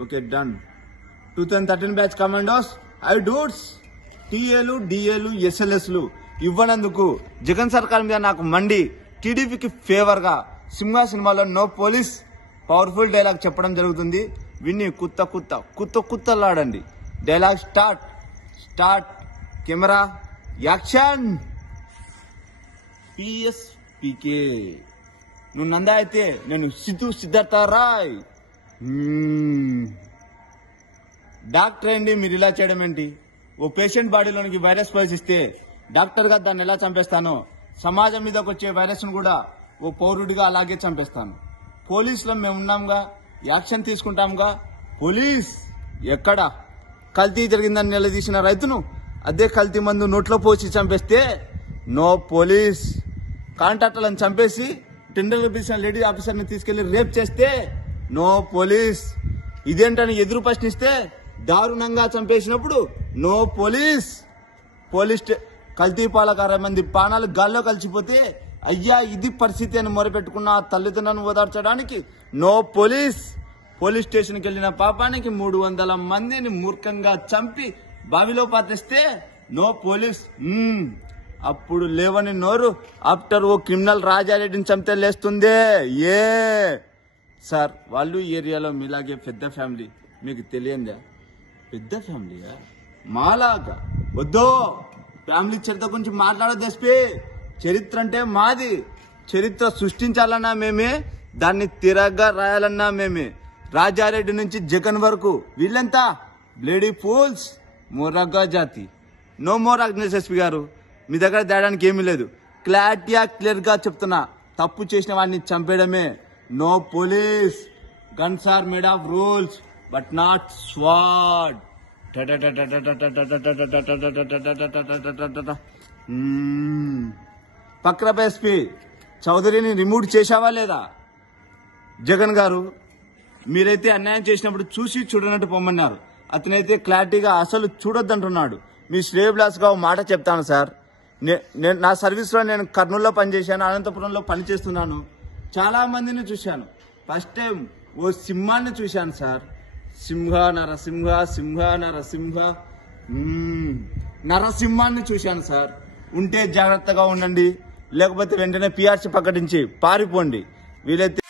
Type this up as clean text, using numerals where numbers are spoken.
Okay done. 2013 batch commandos ఐ డూట్స్ టీఏలు డిఏలు ఎస్ఎల్ఎస్లు ఇవ్వనందుకు జగన్ సర్కార్ మీద నాకు మండి టీడీపీకి ఫేవర్ గా సింహ సినిమాలో నో పోలీస్ పవర్ఫుల్ డైలాగ్ చెప్పడం జరుగుతుంది. విని కుత్తలాడండి. Dialogue start camera action. PSPK నువ్వు నందా అయితే నేను సిద్ధార్థ రాయ్. డాక్టర్ ఏంటి మీరు ఇలా చేయడం ఏంటి? ఓ పేషెంట్ బాడీలోనికి వైరస్ ప్రవేశిస్తే డాక్టర్ గా దాన్ని ఎలా చంపేస్తానో సమాజం మీదకి వచ్చే వైరస్ ను కూడా ఓ పౌరుడిగా అలాగే చంపేస్తాను. పోలీసులో మేమున్నాంగా, యాక్షన్ తీసుకుంటాంగా. పోలీస్ ఎక్కడ? కల్తీ జరిగిందని నిలదీసిన రైతును అదే కల్తీ మందు నోట్లో పోసి చంపేస్తే నో పోలీస్. కాంట్రాక్టర్లను చంపేసి టెండర్లు పిలిచిన లేడీ ఆఫీసర్ని తీసుకెళ్లి రేప్ చేస్తే నో పోలీస్. ఇదేంటని ఎదురు ప్రశ్నిస్తే దారుణంగా చంపేసినప్పుడు నో పోలీస్. కల్తీ పాలకు 60 మంది ప్రాణాలు గాల్లో కలిసిపోతే అయ్యా ఇది పరిస్థితి అని మొరపెట్టుకున్న తల్లిదండ్రులను ఓదార్చడానికి నో పోలీస్. పోలీస్ స్టేషన్కి వెళ్లిన పాపానికి 300 మందిని మూర్ఖంగా చంపి బావిలో పాతేస్తే నో పోలీస్. అప్పుడు లేవని నోరు ఆఫ్టర్ ఓ క్రిమినల్ రాజారెడ్డిని చంపితే లేస్తుందే. ఏ సార్ వాళ్ళు ఏరియాలో మీలాగే పెద్ద ఫ్యామిలీ, మీకు తెలియందా? పెద్ద ఫ్యామిలీయా? మాలాగా వద్దో. ఫ్యామిలీ చరిత్ర గురించి మాట్లాడొద్దు ఎస్పీ. చరిత్ర అంటే మాది. చరిత్ర సృష్టించాలన్నా మేమే, దాన్ని తిరగ్గా రాయాలన్నా మేమే. రాజారెడ్డి నుంచి జగన్ వరకు వీళ్ళంతా బ్లేడీ ఫూల్స్, మొరగా జాతి. నో మోర్ అగ్నేష్ ఎస్పీ గారు, మీ దగ్గర తేడానికి ఏమీ లేదు. క్లియర్ గా చెప్తున్నా, తప్పు చేసిన వాడిని చంపేయడమే. No police. Guns are made of rules but not squad. పక్రప ఎస్పీ చౌదరిని రిమూవ్ చేశావా లేదా? జగన్ గారు మీరైతే అన్యాయం చేసినప్పుడు చూసి చూడనట్టు పొమ్మన్నారు. అతనైతే క్లారిటీగా అసలు చూడొద్దంటున్నాడు. మీ శ్రేయబ్లాస్ గా మాట చెప్తాను సార్. నా సర్వీస్ లో నేను కర్నూలులో పనిచేశాను, అనంతపురంలో పనిచేస్తున్నాను. చాలా మందిని చూశాను. ఫస్ట్ టైం ఓ సింహాన్ని చూశాను సార్. నరసింహాన్ని చూశాను సార్. ఉంటే జాగ్రత్తగా ఉండండి, లేకపోతే వెంటనే పిఆర్సీ ప్రకటించి పారిపోండి. వీలైతే